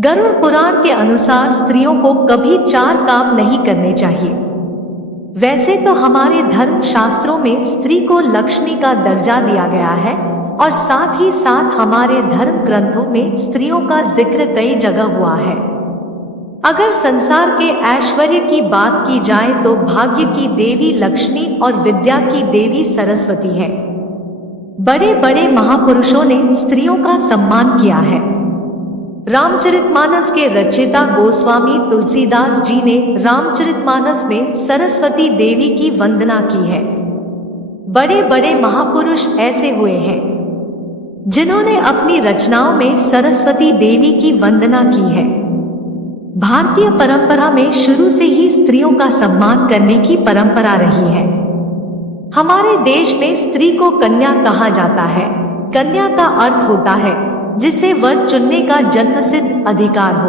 गरुड़ पुराण के अनुसार स्त्रियों को कभी 4 काम नहीं करने चाहिए। वैसे तो हमारे धर्म शास्त्रों में स्त्री को लक्ष्मी का दर्जा दिया गया है और साथ ही साथ हमारे धर्म ग्रंथों में स्त्रियों का जिक्र कई जगह हुआ है। अगर संसार के ऐश्वर्य की बात की जाए तो भाग्य की देवी लक्ष्मी और विद्या की देवी सरस्वती है। बड़े बड़े महापुरुषों ने स्त्रियों का सम्मान किया है। रामचरितमानस के रचयिता गोस्वामी तुलसीदास जी ने रामचरितमानस में सरस्वती देवी की वंदना की है। बड़े बड़े महापुरुष ऐसे हुए हैं जिन्होंने अपनी रचनाओं में सरस्वती देवी की वंदना की है। भारतीय परंपरा में शुरू से ही स्त्रियों का सम्मान करने की परंपरा रही है। हमारे देश में स्त्री को कन्या कहा जाता है। कन्या का अर्थ होता है जिसे वर चुनने का जन्मसिद्ध अधिकार हो।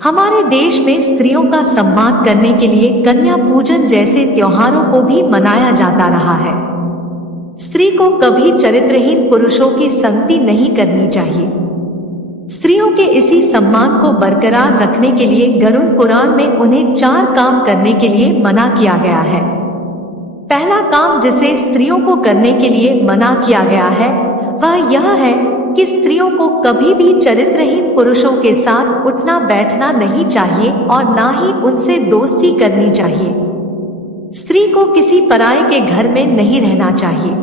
हमारे देश में स्त्रियों का सम्मान करने के लिए कन्या पूजन जैसे त्योहारों को भी मनाया जाता रहा है। स्त्री को कभी चरित्रहीन पुरुषों की संगति नहीं करनी चाहिए। स्त्रियों के इसी सम्मान को बरकरार रखने के लिए गरुड़ पुराण में उन्हें 4 काम करने के लिए मना किया गया है। पहला काम जिसे स्त्रियों को करने के लिए मना किया गया है वह यह है कि स्त्रियों को कभी भी चरित्रहीन पुरुषों के साथ उठना बैठना नहीं चाहिए और ना ही उनसे दोस्ती करनी चाहिए। स्त्री को किसी पराये के घर में नहीं रहना चाहिए।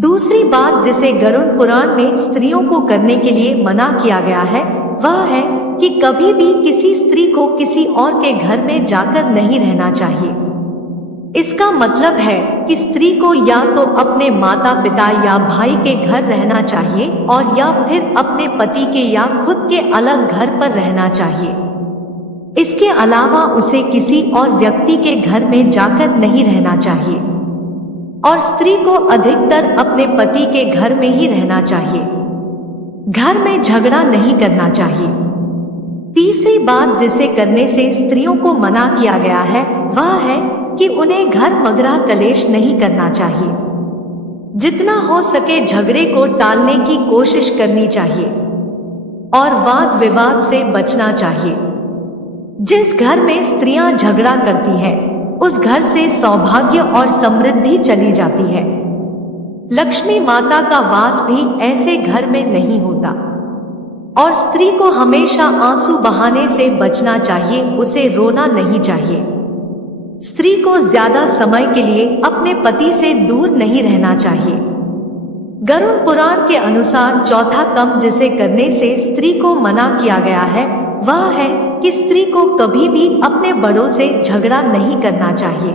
दूसरी बात जिसे गरुड़ पुराण में स्त्रियों को करने के लिए मना किया गया है वह है कि कभी भी किसी स्त्री को किसी और के घर में जाकर नहीं रहना चाहिए। इसका मतलब है कि स्त्री को या तो अपने माता पिता या भाई के घर रहना चाहिए और या फिर अपने पति के या खुद के अलग घर पर रहना चाहिए। इसके अलावा उसे किसी और व्यक्ति के घर में जाकर नहीं रहना चाहिए और स्त्री को अधिकतर अपने पति के घर में ही रहना चाहिए। घर में झगड़ा नहीं करना चाहिए। तीसरी बात जिसे करने से स्त्रियों को मना किया गया है वह है कि उन्हें घर मगरा कलेश नहीं करना चाहिए। जितना हो सके झगड़े को टालने की कोशिश करनी चाहिए और वाद विवाद से बचना चाहिए। जिस घर में स्त्रियां झगड़ा करती हैं, उस घर से सौभाग्य और समृद्धि चली जाती है। लक्ष्मी माता का वास भी ऐसे घर में नहीं होता और स्त्री को हमेशा आंसू बहाने से बचना चाहिए, उसे रोना नहीं चाहिए। स्त्री को ज्यादा समय के लिए अपने पति से दूर नहीं रहना चाहिए। गरुड़ पुराण के अनुसार चौथा काम जिसे करने से स्त्री को मना किया गया है वह है कि स्त्री को कभी भी अपने बड़ों से झगड़ा नहीं करना चाहिए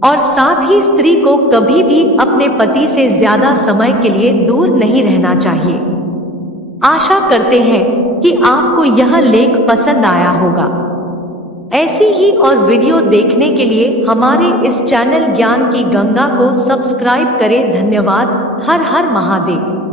और साथ ही स्त्री को कभी भी अपने पति से ज्यादा समय के लिए दूर नहीं रहना चाहिए। आशा करते हैं कि आपको यह लेख पसंद आया होगा। ऐसी ही और वीडियो देखने के लिए हमारे इस चैनल ज्ञान की गंगा को सब्सक्राइब करें। धन्यवाद। हर हर महादेव।